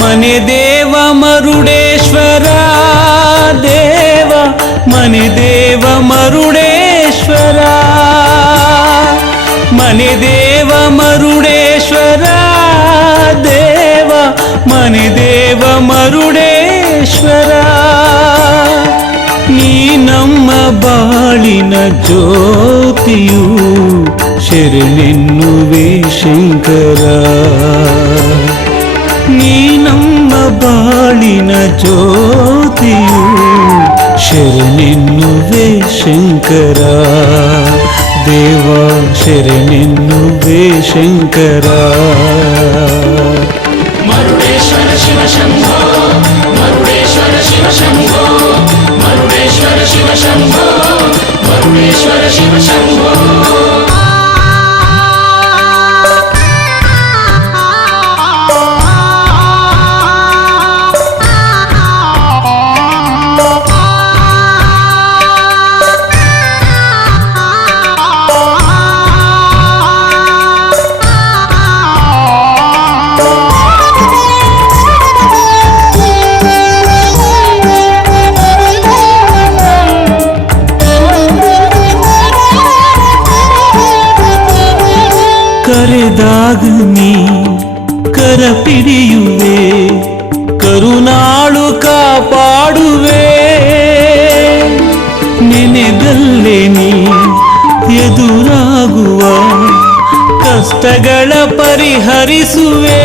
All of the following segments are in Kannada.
ಮನೆ ದೇವ ಮರುಡೇಶ್ವರ ದೇವ ಮನೆ ದೇವ ಮರುಡೇಶ್ವರ ಮನೆ ದೇವ ಮರುಡೇಶ್ವರ ದೇವ ಮನೆ ದೇವ ಮರುಡೇಶ್ವರ ನೀ ನಮ್ಮ ಬಾಳಿನ ಜ್ಯೋತಿಯು ಶರಣೆನ್ನುವೆ ಶಂಕರ ನೀ ನಮ್ಮ ಬಾಳಿನ ಜ್ಯೋತಿಯು ಶರಣೆನ್ನುವೆ ಶಂಕರ ದೇವ ಶರಣೆನ್ನುವೆ ಶಂಕರ ಮರುಡೇಶ್ವರ ಶಿವ ಶಂಭೋ ಮರುಡೇಶ್ವರ ಶಿವ ಶಂಭೋ ಮರುಡೇಶ್ವರ ಶಿವ ಶಂಭೋ ಮರುಡೇಶ್ವರ ಶಿವ ಶಂಭೋ ಕರೆದಾಗ ನೀ ಕರ ಪಿಡಿಯುವೆ ಕರುನಾಳು ಕಾಪಾಡುವೆ ನೆನೆದಲ್ಲೇ ನೀ ಎದುರಾಗುವ ಕಷ್ಟಗಳ ಪರಿಹರಿಸುವೆ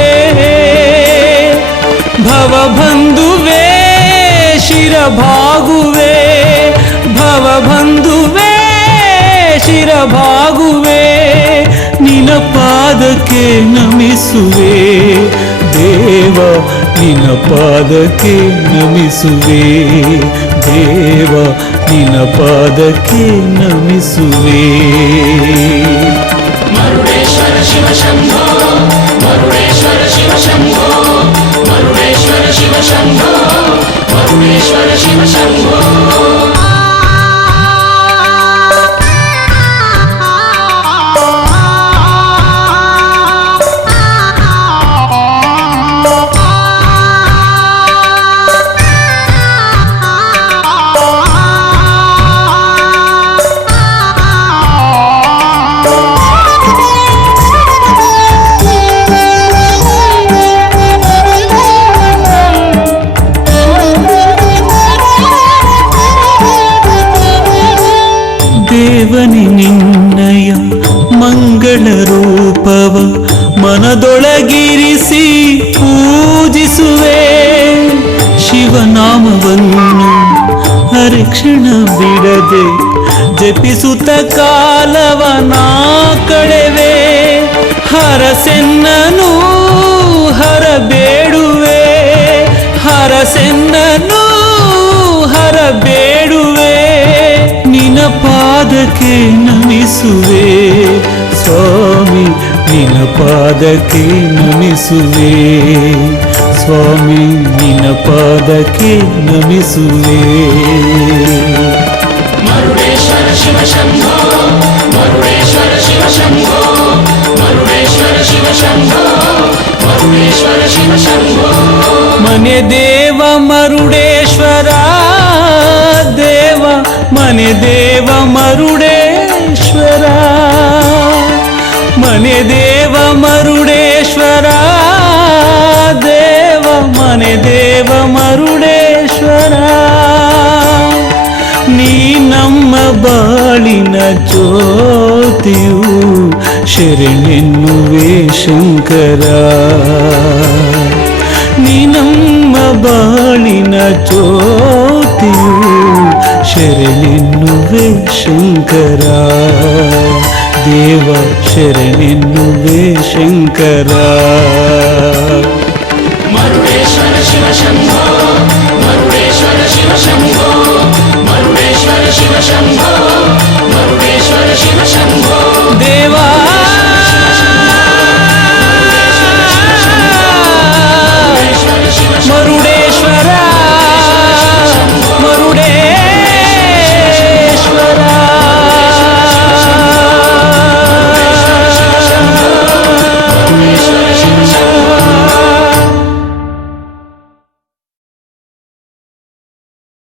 ಭವಬಂಧುವೆ ಶಿರಭಾಗುವೆ ಭವಬಂಧುವೆ ಶಿರಭಾಗುವೆ ನಿನ ಪಾದಕ್ಕೆ ನಮಿಸುವೆ ದೇವ ನಿನ ಪಾದಕ್ಕೆ ನಮಿಸುವೆ ದೇವ ನಿನ ಪಾದಕ್ಕೆ ನಮಿಸುವೆ ಮರುಡೇಶ್ವರ ಶಿವ ಶಂಭೋ ಮರುಡೇಶ್ವರ ಶಿವ ಶಂಭೋ ಮರುಡೇಶ್ವರ ಶಿವ ಶಂಭೋ ಮರುಡೇಶ್ವರ ಶಿವ ಶಂಭೋ ದೇವನಿ ನಿನ್ನಯ ಮಂಗಳ ರೂಪವ ಮನದೊಳಗಿರಿಸಿ ಪೂಜಿಸುವೆ ಶಿವನಾಮವನ್ನು ಹರಕ್ಷಣ ಬಿಡದೆ ಜಪಿಸುತ್ತ ಕಾಲವನ ಕಳೆವೆ ಹರಸೆನ್ನನು ಹರಬೇಡುವೆ ಹರಸೆನ್ನನು ಹರಬೇಡುವೆ ನಿನ ಪಾದಕ್ಕೆ ನಮಿಸುವೆ ಸ್ವಾಮಿ ನಿನ ಪಾದಕ್ಕೆ ನಮಿಸುವೆ ಸ್ವಾಮಿ ನಿನ ಪಾದಕ್ಕೆ ನಮಿಸುವೆ ಮರುಡೇಶ್ವರ ಶಿವ ಶಂಭೋ ಮರುಡೇಶ್ವರ ಶಿವ ಶಂಭೋ ಮರುಡೇಶ್ವರ ಶಿವ ಶಂಭೋ ಮರುಡೇಶ್ವರ ಶಿವ ಶಂಭೋ ಮನೆ ದೇವ ಮರುಡೇಶ್ವರ ದೇವ ಮನೆ ದೇವ ಮರುಡೇಶ್ವರ ಮನೆ ದೇವ ಮರುಡೇಶ್ವರ ದೇವ ಮನೆ ದೇವ ಮರುಡೇಶ್ವರ ನೀ ನಮ್ಮ ಬಾಳಿನ ಜ್ಯೋತಿಯು ಶರಣೆನ್ನುವೆ ಶಂಕರ ನೀ ನಮ್ಮ ಬಾಳಿನ ಜ್ಯೋತಿಯು ಶರಣೆನ್ನುವೆ ಶಂಕರ ದೇವ ಶರಣೆನ್ನುವೆ ಶಂಕರ ಮರುಡೇಶ್ವರ ಶಿವ ಶಂಭೋ ಮರುಡೇಶ್ವರ ಶಿವ ಶಂಭೋ ಮರುಡೇಶ್ವರ ಶಿವ ಶಂಭೋ